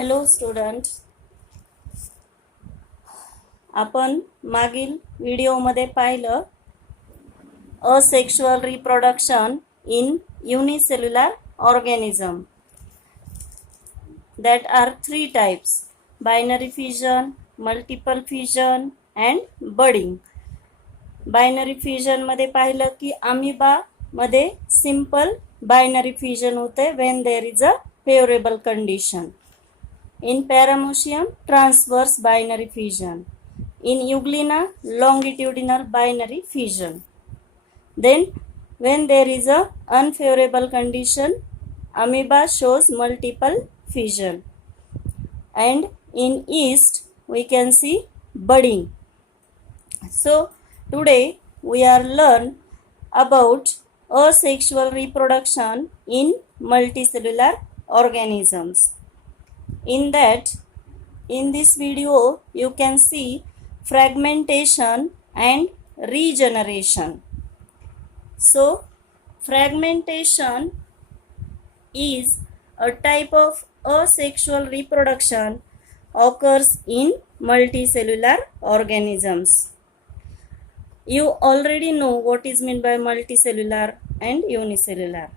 Hello student, आपण मागील व्हिडिओमध्ये पाहिलं asexual reproduction in unicellular organism. That are 3 types: binary fission, multiple fission and budding. Binary फिजनमध्ये पाहिलं की अमिबामध्ये सिंपल बायनरी फिजन होते when there is a favourable condition. In Paramecium, transverse binary fission. In Euglena, longitudinal binary fission. Then, when there is a unfavorable condition, amoeba shows multiple fission. And in yeast, we can see budding. So, today we are learn about asexual reproduction in multicellular organisms. In this video you can see fragmentation and regeneration. So fragmentation is a type of asexual reproduction occurs in multicellular organisms. You already know what is meant by multicellular and unicellular.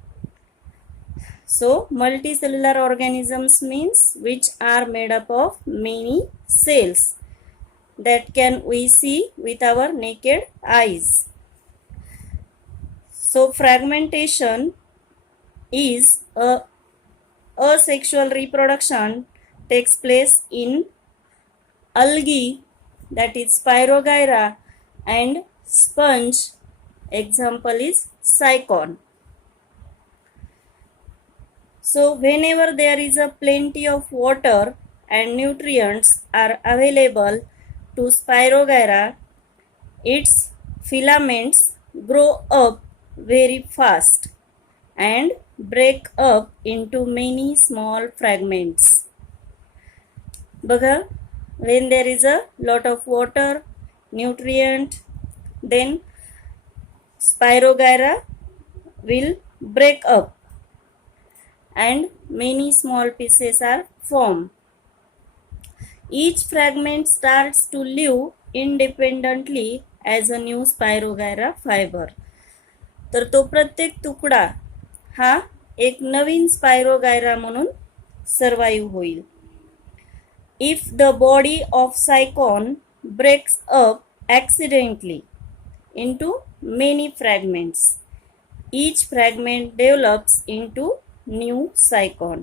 So multicellular organisms means which are made up of many cells that can we see with our naked eyes. So fragmentation is a asexual reproduction takes place in algae, that is Spirogyra, and sponge. Example is Cycon. So whenever there is a plenty of water and nutrients are available to Spirogyra, its filaments grow up very fast and break up into many small fragments. बघा, when there is a lot of water, nutrient, then Spirogyra will break up and many small pieces are formed. Each fragment starts to live independently as a new Spirogyra fiber. तर तो प्रत्येक तुकडा हा एक नवीन spirogyra म्हणून survive होईल. If the body of Cycon breaks up accidentally into many fragments, each fragment develops into new Sycon.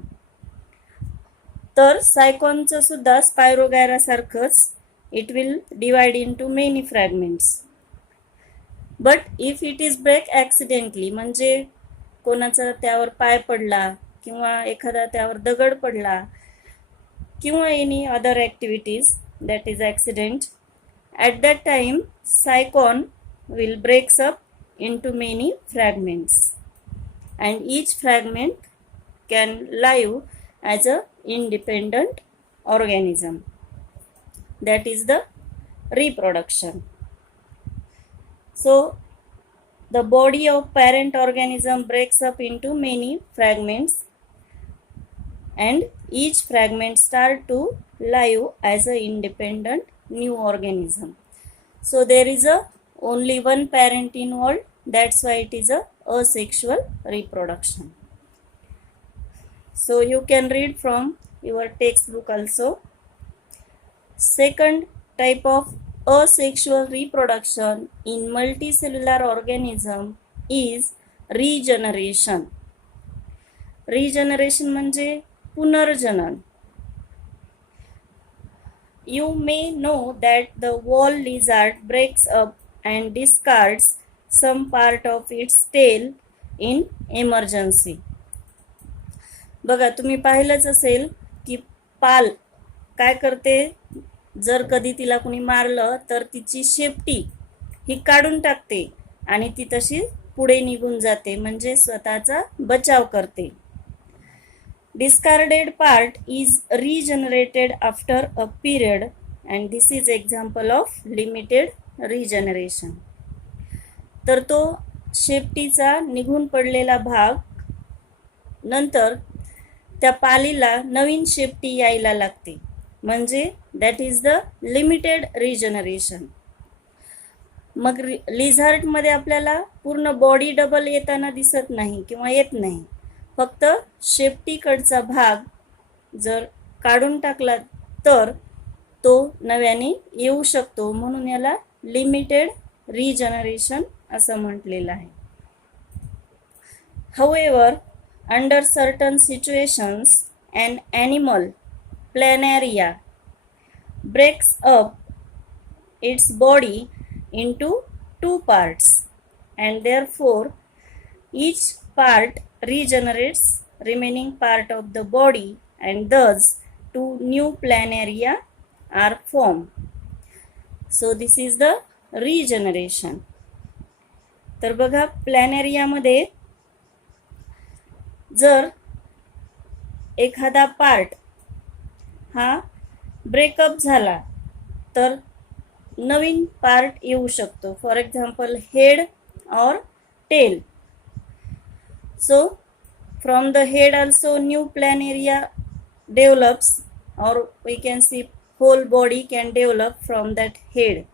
तर सायकॉनचं सुद्धा स्पायरोगायरा सारखंच it will divide into many fragments. But if it is break accidentally, म्हणजे कोणाचा त्यावर पाय पडला किंवा एखादा त्यावर दगड पडला किंवा any other activities that is accident, at that time Sycon will breaks up into many fragments and each fragment can live as a independent organism. That is the reproduction. So the body of parent organism breaks up into many fragments and each fragment start to live as a independent new organism. So there is a only one parent involved, that's why it is a asexual reproduction. So you can read from your textbook also. Second type of asexual reproduction in multicellular organism is regeneration. Regeneration म्हणजे पुनर्जनन. You may know that the wall lizard breaks up and discards some part of its tail in emergency. बघा, तुम्ही पाहिलंच असेल की पाल काय करते, जर कधी तिला कुणी मारलं तर तिची शेपटी ही काढून टाकते आणि ती तशी पुढे निघून जाते, म्हणजे स्वतःचा बचाव करते. Discarded part is regenerated after a period and this is example of limited regeneration. तर तो शेपटीचा निघून पडलेला भाग नंतर त्या पालीला नवीन शेपटी यायला लागते, म्हणजे that is the limited regeneration. मग लिझार्डमध्ये आपल्याला पूर्ण बॉडी डबल येताना दिसत नाही किंवा येत नाही, फक्त शेपटीकडचा भाग जर काढून टाकला तर तो नव्याने येऊ शकतो, म्हणून याला लिमिटेड रिजनरेशन असं म्हटलेलं आहे. However, under certain situations, an animal, planaria, breaks up its body into two parts, and therefore each part regenerates remaining part of the body, and thus two new planaria are formed. So this is the regeneration. तर बघा, प्लॅनेरियामध्ये जर एखादा part हा breakup झाला तर नवीन part येऊ शकतो. For example head और tail. So from the head also new planaria develops, or we can see whole body can develop from that head.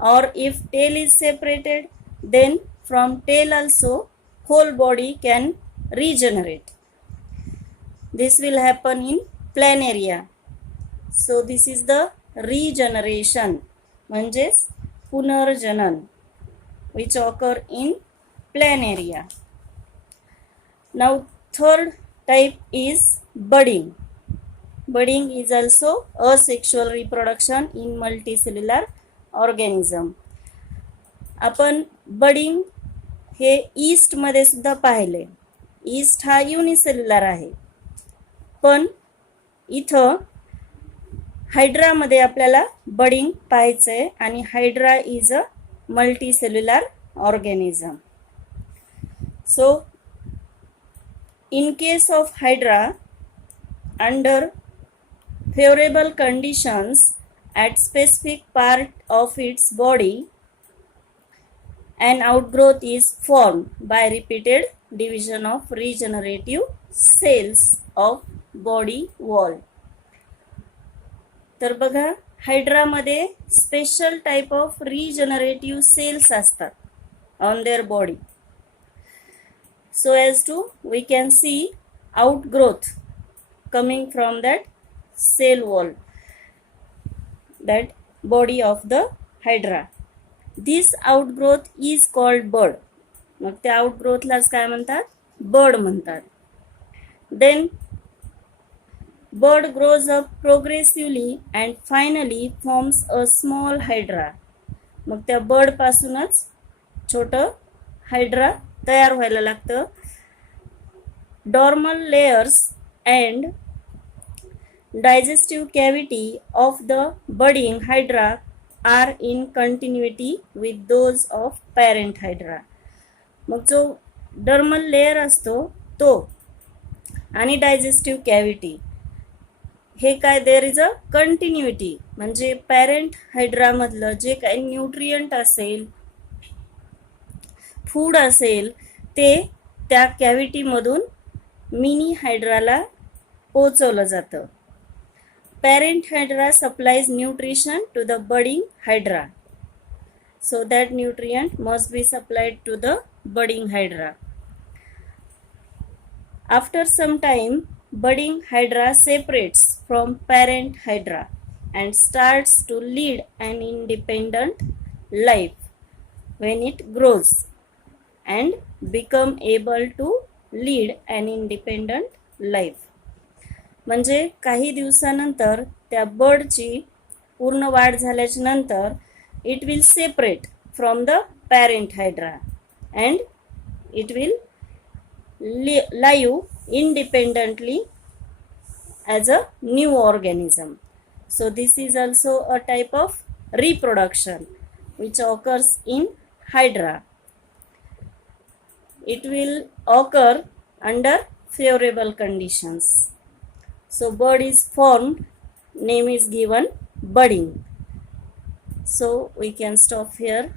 Or if tail is separated, then from tail also whole body can regenerate. This will happen in planaria. So this is the regeneration, म्हणजेच पुनर्जनन, which occur in planaria. Now third type is budding. Budding is also asexual reproduction in multicellular organism. आपण budding हे east मध्ये सुद्धा पाहिले. East हा unicellular आहे, पण इथं हायड्रामध्ये आपल्याला बडिंग पाहायचंय, आणि hydra is a multicellular organism. So in case of hydra, under favorable conditions at specific part of its body, an outgrowth is formed by repeated division of regenerative cells of body wall. तर बघा, हायड्रामध्ये special type of regenerative cells असतात on their body, so as to we can see outgrowth coming from that cell wall, that body of the hydra. This outgrowth is called bud. मग त्या आउटग्रोथलाच काय म्हणतात? बड म्हणतात. Then bud grows up progressively and finally forms a small hydra. मग त्या बड पासूनच छोटं hydra तयार व्हायला लागतं. Dermal layers and digestive cavity of the budding Hydra are in continuity with those of parent Hydra. मग जो डर्मल लेयर असतो तो आणि डायजेस्टिव्ह कॅव्हिटी हे काय, देअर इज अ कंटिन्युटी, म्हणजे पॅरेंट हायड्रामधलं जे काही न्यूट्रियंट असेल, फूड असेल, ते त्या कॅव्हिटीमधून मिनी हायड्राला पोचवलं जातं. Parent hydra supplies nutrition to the budding hydra, so that nutrient must be supplied to the budding hydra. After some time budding hydra separates from parent hydra and starts to lead an independent life when it grows and become able to lead an independent life. म्हणजे काही दिवसानंतर त्या बर्डची पूर्ण वाढ झाल्याच्या नंतर it will separate from the parent hydra and it will live independently as a new organism. So this is also a type of reproduction which occurs in hydra. It will occur under favorable conditions. So bud is formed, name is given budding. So we can stop here.